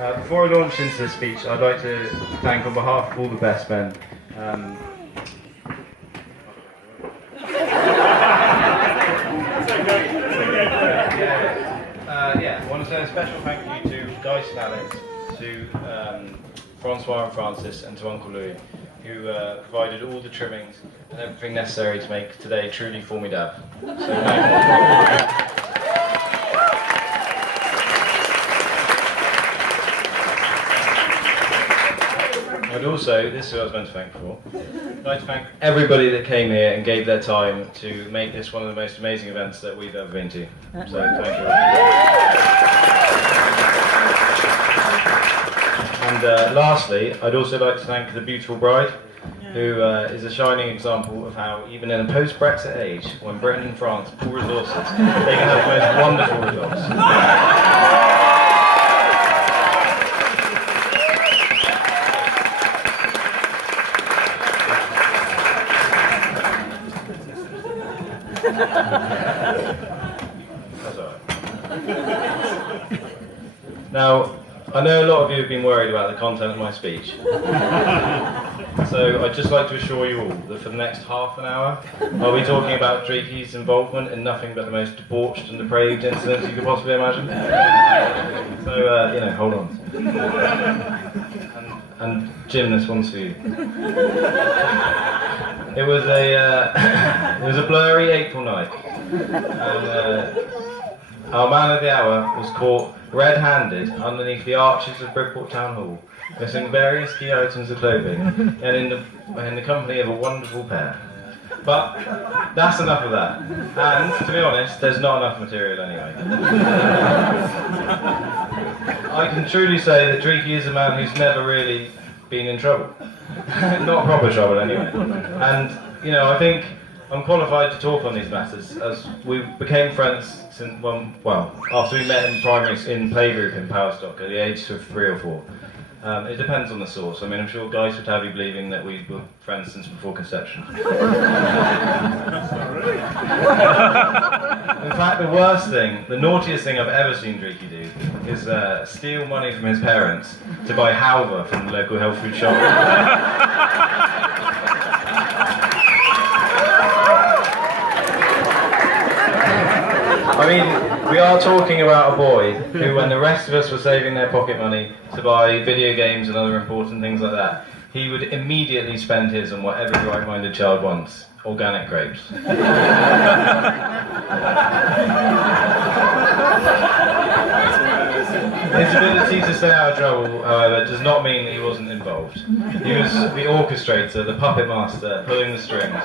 Before I launch into this speech, I'd like to thank, on behalf of all the best men, I want to say a special thank you to Dice and Alex, to Francois and Francis, and to Uncle Louis, who provided all the trimmings and everything necessary to make today truly formidable. So, I'd also, this is what I was meant to thank for, I'd like to thank everybody that came here and gave their time to make this one of the most amazing events that we've ever been to. So thank you. And lastly, I'd also like to thank the beautiful bride, who is a shining example of how, even in a post-Brexit age, when Britain and France pool resources, they can have the most wonderful results. That's all right. Now, I know a lot of you have been worried about the content of my speech. So I'd just like to assure you all that for the next half an hour, I'll be talking about Driky's involvement in nothing but the most debauched and depraved incidents you could possibly imagine. So, hold on. And Jim, this one's for you. It was a blurry April night, and our man of the hour was caught red-handed underneath the arches of Bridport Town Hall, missing various key items of clothing, and in the company of a wonderful pair. But that's enough of that. And to be honest, there's not enough material anyway. I can truly say that Driky is a man who's never really been in trouble. Not proper trouble anyway. And, I think I'm qualified to talk on these matters, as we became friends since, after we met in playgroup in Powerstock at the age of 3 or 4. It depends on the source. I mean, I'm sure guys would have you believing that we were friends since before conception. In fact, the worst thing, the naughtiest thing I've ever seen Driky do is steal money from his parents to buy halva from the local health food shop. I mean, we are talking about a boy who, when the rest of us were saving their pocket money to buy video games and other important things like that, he would immediately spend his on what every right-minded child wants: organic grapes. His ability to stay out of trouble, however, does not mean that he wasn't involved. He was the orchestrator, the puppet master, pulling the strings.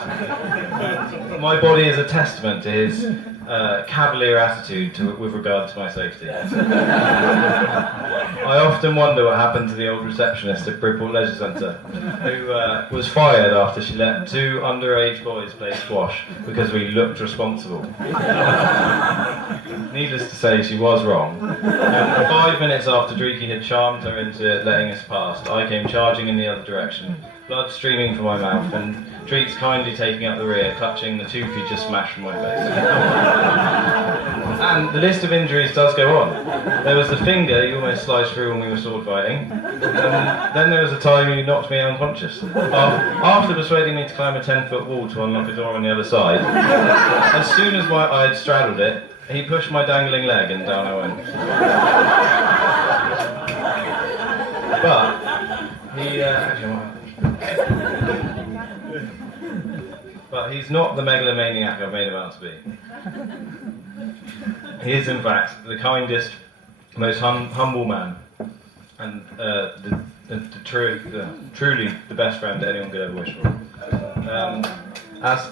My body is a testament to his cavalier attitude with regard to my safety. I often wonder what happened to the old receptionist at Bridport Leisure Centre, who was fired after she let 2 underage boys play squash because we looked responsible. Needless to say, she was wrong. 5 minutes after Driky had charmed her into letting us past, I came charging in the other direction, blood streaming from my mouth, and Treats kindly taking up the rear, clutching the tooth he just smashed from my face. And the list of injuries does go on. There was the finger you almost sliced through when we were sword fighting, and then there was the time you knocked me unconscious. After persuading me to climb a 10-foot wall to unlock a door on the other side, as soon as I had straddled it, he pushed my dangling leg and down I went. But he But he's not the megalomaniac I've made him out to be. He is, in fact, the kindest, most humble man, and truly the best friend that anyone could ever wish for. As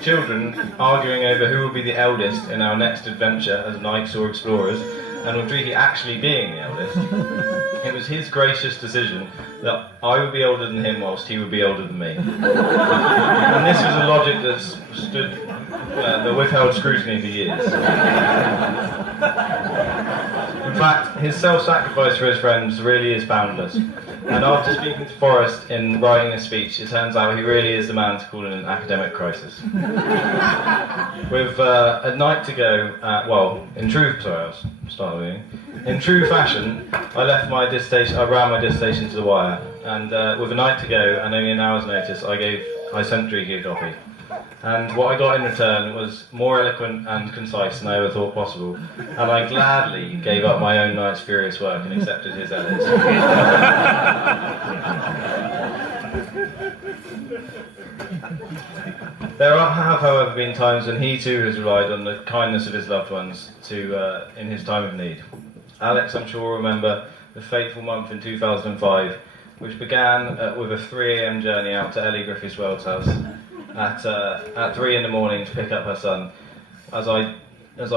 children, arguing over who will be the eldest in our next adventure as knights or explorers, and with Driky actually being the eldest, it was his gracious decision that I would be older than him whilst he would be older than me. And this was a logic that withheld scrutiny for years. In fact, his self-sacrifice for his friends really is boundless. And after speaking to Forrest in writing a speech, it turns out he really is the man to call in an academic crisis. With a night to go, in true fashion, I ran my dissertation to the wire, and with a night to go and only an hour's notice, I sent Driky a copy. And what I got in return was more eloquent and concise than I ever thought possible, and I gladly gave up my own night's furious work and accepted his edits. There have, however, been times when he too has relied on the kindness of his loved ones in his time of need. Alex, I'm sure, will remember the fateful month in 2005, which began with a 3 a.m. journey out to Ellie Griffiths Wells' house at 3 in the morning to pick up her son, as I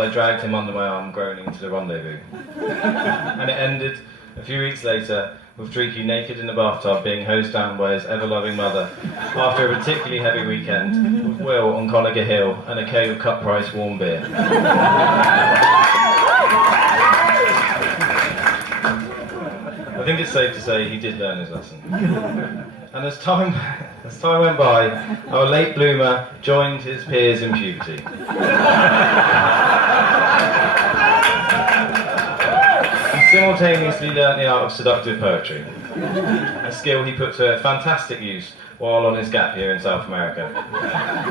dragged him under my arm, groaning, to the rendezvous. And it ended a few weeks later with Driky naked in the bathtub being hosed down by his ever-loving mother after a particularly heavy weekend, with Will on Connaught Hill and a keg of cut-price warm beer. I think it's safe to say he did learn his lesson. And as time went by, our late bloomer joined his peers in puberty. He simultaneously learnt the art of seductive poetry, a skill he put to fantastic use while on his gap year in South America.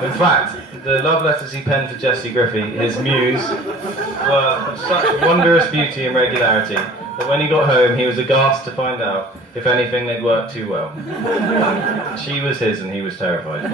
In fact, the love letters he penned to Jessie Griffey, his muse, were of such wondrous beauty and regularity that when he got home he was aghast to find out, if anything, they'd worked too well. She was his and he was terrified.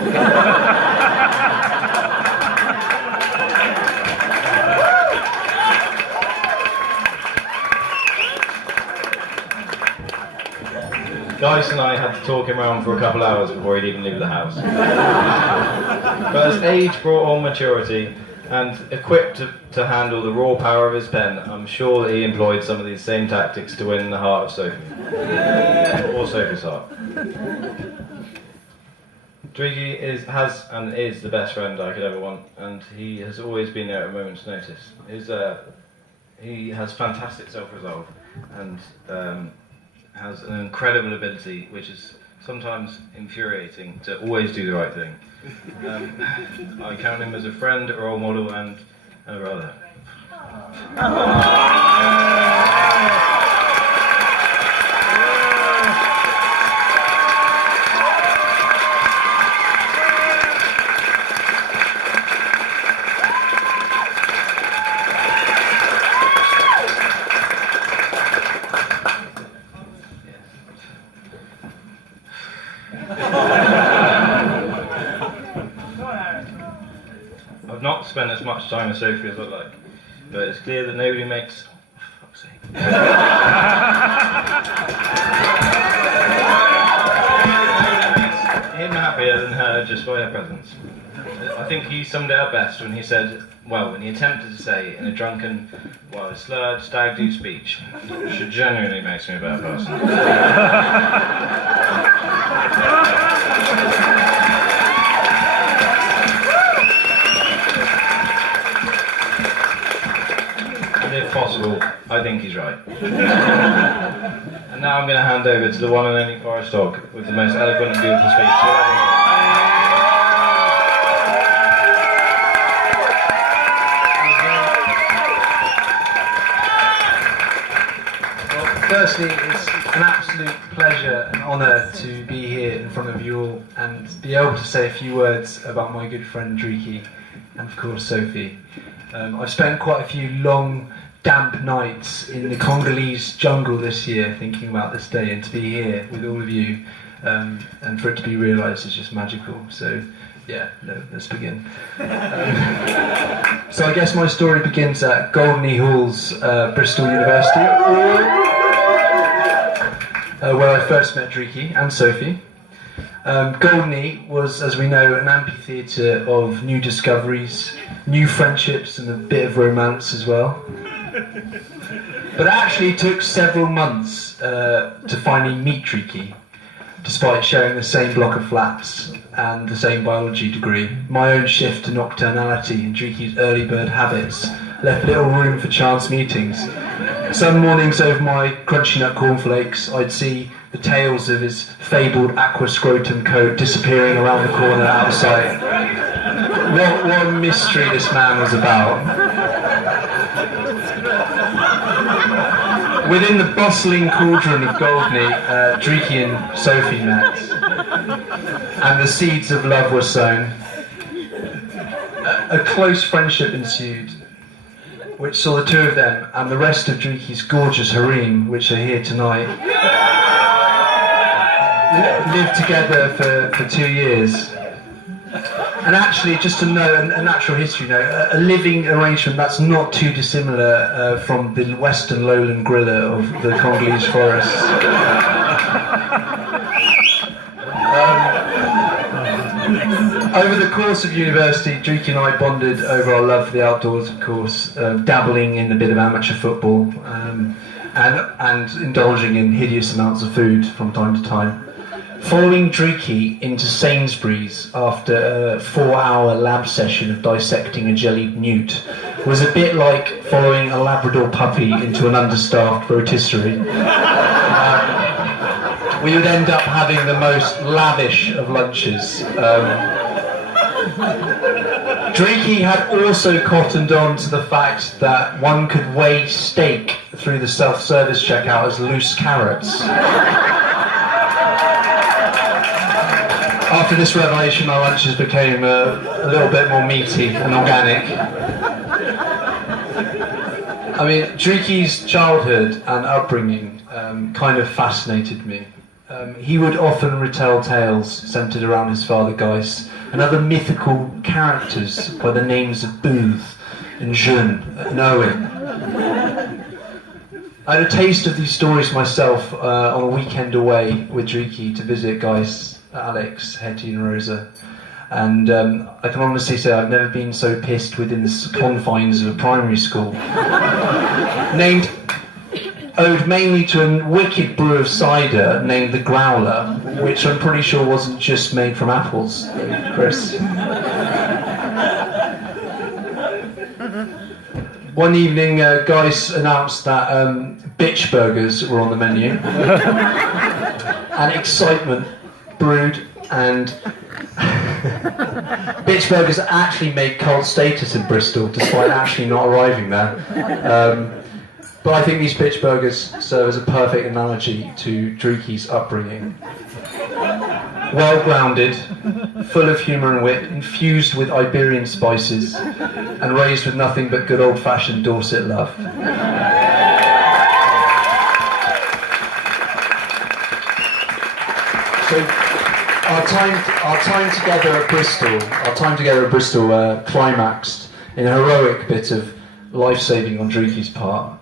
Geiss and I had to talk him around for a couple hours before he'd even leave the house. But as age brought on maturity, and equipped to handle the raw power of his pen, I'm sure that he employed some of these same tactics to win the heart of Sophie. Or Sophie's heart. Driky is the best friend I could ever want, and he has always been there at a moment's notice. He has fantastic self-resolve, and has an incredible ability, which is sometimes infuriating, to always do the right thing. I count him as a friend, a role model, and a brother. I've not spent as much time with Sophie as I'd like, but it's clear that nobody makes... Oh, for fuck's sake. him happier than her just by her presence. I think he summed it up best when he said, when he attempted to say in a drunken, slurred, stag-do speech, "She genuinely makes me a better person." If possible, I think he's right. And now I'm going to hand over to the one and only Forrest Hogg with the most eloquent and beautiful speech you'll ever hear. Well, firstly, it's an absolute pleasure and honour to be here in front of you all and be able to say a few words about my good friend Driky and, of course, Sophie. I've spent quite a few long, damp nights in the Congolese jungle this year thinking about this day, and to be here with all of you and for it to be realised is just magical. So let's begin. So I guess my story begins at Goldeney Halls, Bristol University, where I first met Driky and Sophie. Goldeney was, as we know, an amphitheatre of new discoveries, new friendships and a bit of romance as well. But it actually took several months to finally meet Driky, despite sharing the same block of flats and the same biology degree. My own shift to nocturnality and Driky's early bird habits left little room for chance meetings. Some mornings over my crunchy nut cornflakes, I'd see the tails of his fabled aqua scrotum coat disappearing around the corner outside. What a mystery this man was about. Within the bustling cauldron of Goldney, Driky and Sophie met, and the seeds of love were sown. A close friendship ensued, which saw the two of them and the rest of Driky's gorgeous harem, which are here tonight, live together for 2 years. And actually, just to know, a natural history note, a living arrangement that's not too dissimilar from the western lowland gorilla of the Congolese forests. Over the course of university, Driky and I bonded over our love for the outdoors, of course, dabbling in a bit of amateur football, and indulging in hideous amounts of food from time to time. Following Driky into Sainsbury's after a 4-hour lab session of dissecting a jellied newt was a bit like following a Labrador puppy into an understaffed rotisserie. We would end up having the most lavish of lunches. Driky had also cottoned on to the fact that one could weigh steak through the self-service checkout as loose carrots. After this revelation, our lunches became a little bit more meaty and organic. I mean, Driky's childhood and upbringing kind of fascinated me. He would often retell tales centred around his father Geiss and other mythical characters by the names of Booth and Jeune and Owen. I had a taste of these stories myself on a weekend away with Driky to visit Geiss, Alex, Hetty and Rosa, and I can honestly say I've never been so pissed within the confines of a primary school. Owed mainly to a wicked brew of cider named the Growler, which I'm pretty sure wasn't just made from apples, Chris. One evening, Geiss announced that bitch burgers were on the menu, and excitement brewed, and bitch burgers actually made cult status in Bristol, despite actually not arriving there. But I think these bitch burgers serve as a perfect analogy to Driky's upbringing. Well grounded, full of humour and wit, infused with Iberian spices, and raised with nothing but good old-fashioned Dorset love. So, our time together at Bristol climaxed in a heroic bit of life-saving on Driky's part.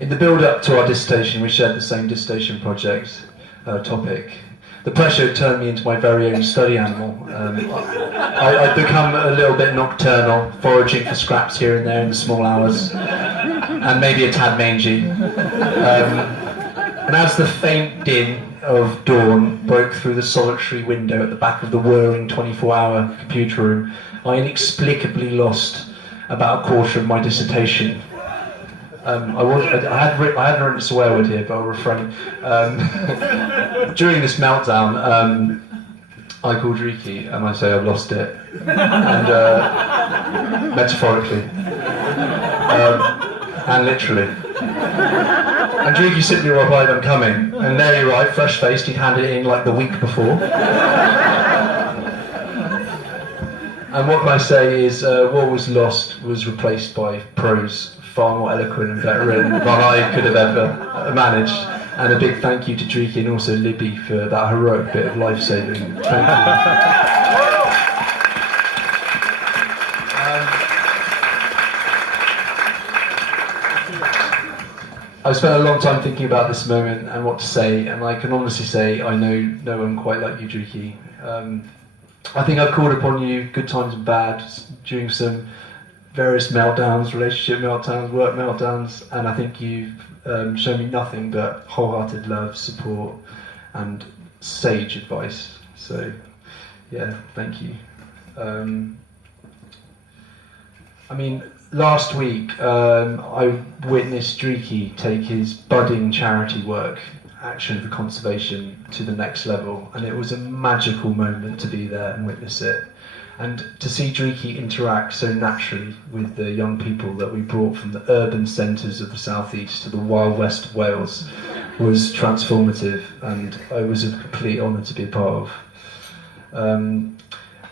In the build-up to our dissertation, we shared the same dissertation project topic. The pressure turned me into my very own study animal. I'd become a little bit nocturnal, foraging for scraps here and there in the small hours, and maybe a tad mangy. And as the faint din of dawn broke through the solitary window at the back of the whirring 24-hour computer room, I inexplicably lost about a quarter of my dissertation. I hadn't written a swear word here, but I'll refrain. During this meltdown, I call Driky and I say I've lost it, and metaphorically and literally. And Driky simply replied, "I'm coming." And there he arrived, fresh-faced. He'd handed it in like the week before. And what can I say is, what was lost was replaced by prose far more eloquent and better written than I could have ever managed. And a big thank you to Driky and also Libby for that heroic bit of life-saving. Thank you. I've spent a long time thinking about this moment and what to say, and I can honestly say I know no one quite like you, Driky. I think I've called upon you, good times and bad, during some various meltdowns, relationship meltdowns, work meltdowns, and I think you've shown me nothing but wholehearted love, support, and sage advice. So, yeah, thank you. I mean, last week I witnessed Driky take his budding charity work, Action for Conservation, to the next level, and it was a magical moment to be there and witness it. And to see Driky interact so naturally with the young people that we brought from the urban centres of the southeast to the wild west of Wales was transformative, and it was a complete honour to be a part of.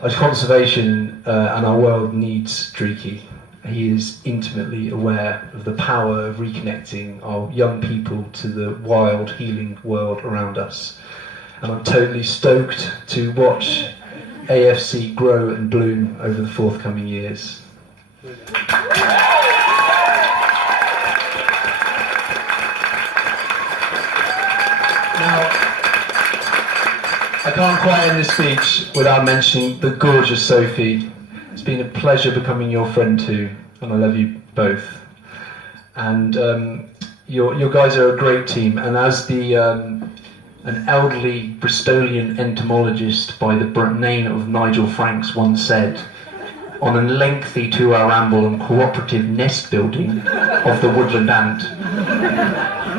As conservation and our world needs Driky. He is intimately aware of the power of reconnecting our young people to the wild, healing world around us. And I'm totally stoked to watch AFC grow and bloom over the forthcoming years. Now, I can't quite end this speech without mentioning the gorgeous Sophie. It's been a pleasure becoming your friend too, and I love you both. And your guys are a great team, and as an elderly Bristolian entomologist by the name of Nigel Franks once said, on a lengthy 2-hour ramble on cooperative nest building of the woodland ant,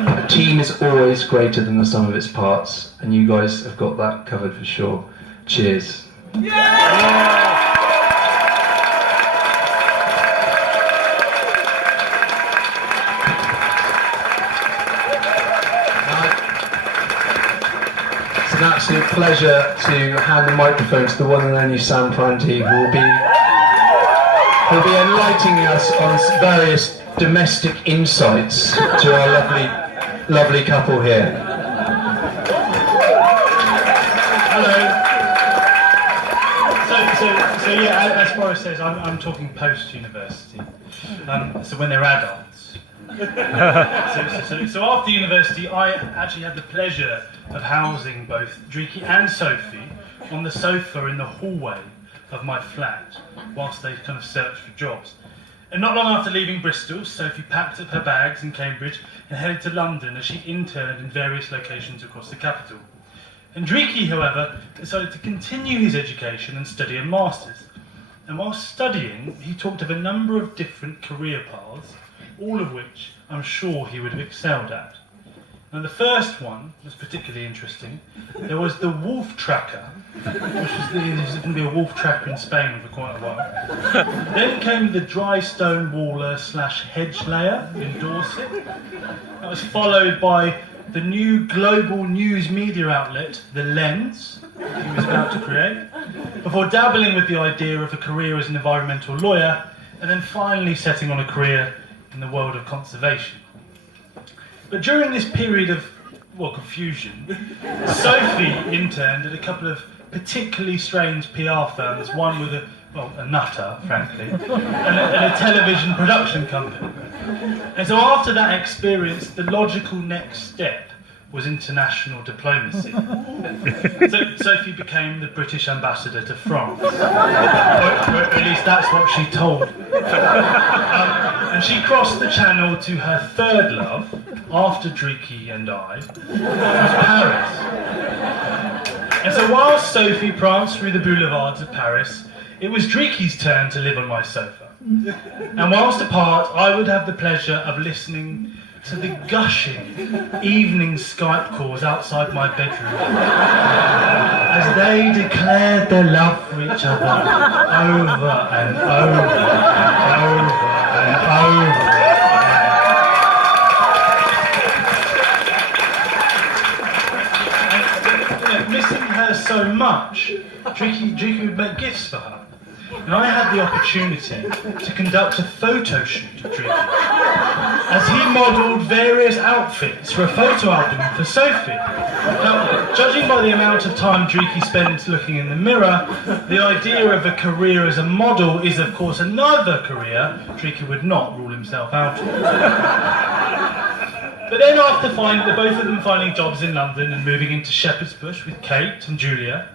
a team is always greater than the sum of its parts, and you guys have got that covered for sure. Cheers. Yeah! It's an absolute pleasure to hand the microphone to the one and only Sam Pranti, who will be enlightening us on various domestic insights to our lovely couple here. Hello. So yeah, as Boris says, I'm talking post-university. So when they're adults. So after university, I actually had the pleasure of housing both Driky and Sophie on the sofa in the hallway of my flat whilst they kind of searched for jobs. And not long after leaving Bristol, Sophie packed up her bags in Cambridge and headed to London as she interned in various locations across the capital. And Driky, however, decided to continue his education and study a master's. And while studying, he talked of a number of different career paths, all of which I'm sure he would have excelled at. Now the first one was particularly interesting. There was the wolf tracker, which was going to be a wolf tracker in Spain for quite a while. Then came the dry stone waller / hedge layer in Dorset. That was followed by the new global news media outlet, The Lens, he was about to create, before dabbling with the idea of a career as an environmental lawyer, and then finally setting on a career in the world of conservation. But during this period of, confusion, Sophie interned at a couple of particularly strange PR firms, one with a nutter, frankly, and a television production company. And so after that experience, the logical next step was international diplomacy. So Sophie became the British ambassador to France. Or at least that's what she told. And she crossed the channel to her third love, after Driky and I, was Paris. And so while Sophie pranced through the boulevards of Paris, it was Driky's turn to live on my sofa. And whilst apart, I would have the pleasure of listening to the gushing evening Skype calls outside my bedroom as they declared their love for each other over and over and over and over again. And, missing her so much, Driky would make gifts for her. And I had the opportunity to conduct a photo shoot of Driky as he modelled various outfits for a photo album for Sophie. Now, judging by the amount of time Driky spends looking in the mirror, the idea of a career as a model is of course another career Driky would not rule himself out of. But then after both of them finding jobs in London and moving into Shepherd's Bush with Kate and Julia,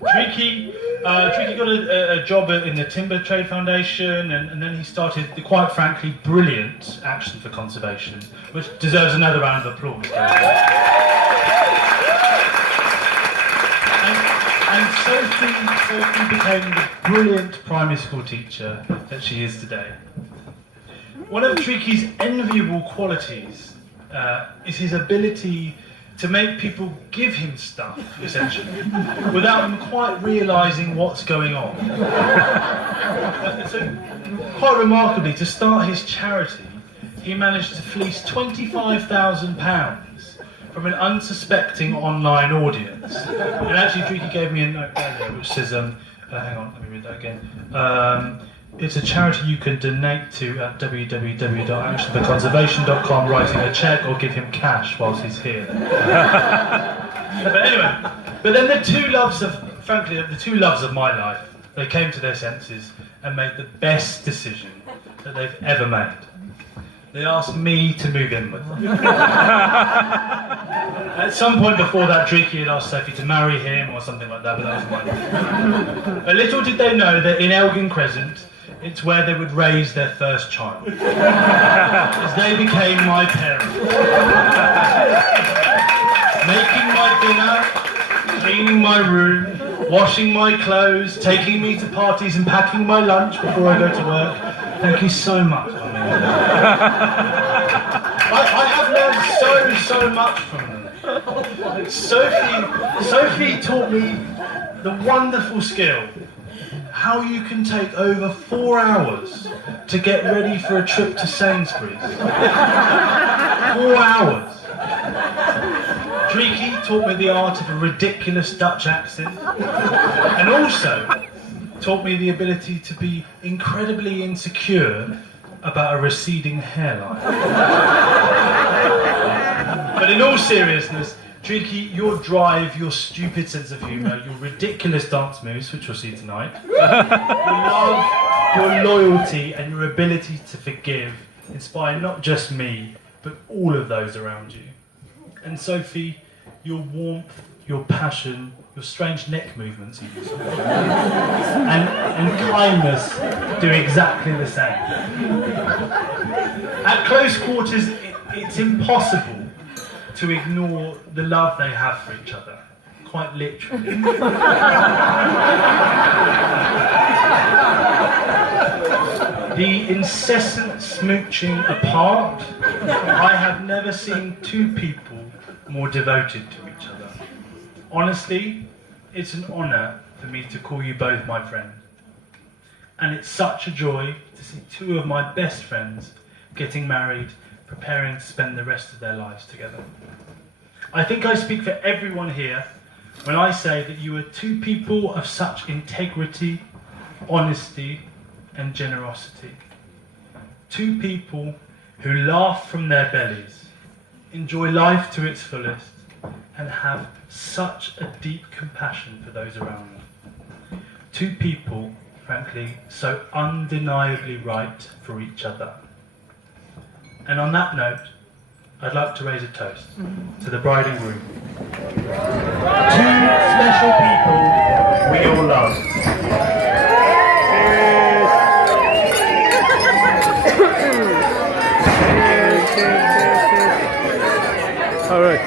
Driky got a job in the Timber Trade Foundation, and then he started the, quite frankly, brilliant Action for Conservation, which deserves another round of applause. And Sophie became the brilliant primary school teacher that she is today. One of Driky's enviable qualities is his ability to make people give him stuff, essentially, without them quite realising what's going on. So, quite remarkably, to start his charity, he managed to fleece £25,000 from an unsuspecting online audience. And actually, Driky gave me a note there which says, hang on, let me read that again. It's a charity you can donate to at www.actionforconservation.com, writing a cheque or give him cash whilst he's here. But anyway, but then the two loves of my life, they came to their senses and made the best decision that they've ever made. They asked me to move in with them. At some point before that, Driky had asked Sophie to marry him or something like that, but that was mine. But little did they know that in Elgin Crescent, it's where they would raise their first child. As they became my parents. Making my dinner, cleaning my room, washing my clothes, taking me to parties and packing my lunch before I go to work. Thank you so much. I have learned so much from them. Sophie taught me the wonderful skill how you can take over 4 hours to get ready for a trip to Sainsbury's. 4 hours. Driky taught me the art of a ridiculous Dutch accent, and also taught me the ability to be incredibly insecure about a receding hairline. But in all seriousness, Driky, your drive, your stupid sense of humour, your ridiculous dance moves, which we'll see tonight, your love, your loyalty and your ability to forgive inspire not just me, but all of those around you. And Sophie, your warmth, your passion, your strange neck movements even, and kindness do exactly the same. At close quarters, it's impossible to ignore the love they have for each other, quite literally. The incessant smooching apart, I have never seen two people more devoted to each other. Honestly, it's an honour for me to call you both my friend. And it's such a joy to see two of my best friends getting married, preparing to spend the rest of their lives together. I think I speak for everyone here when I say that you are two people of such integrity, honesty, and generosity. Two people who laugh from their bellies, enjoy life to its fullest, and have such a deep compassion for those around them. Two people, frankly, so undeniably right for each other. And on that note, I'd like to raise a toast to the bride and groom. Two special people we all love. All right.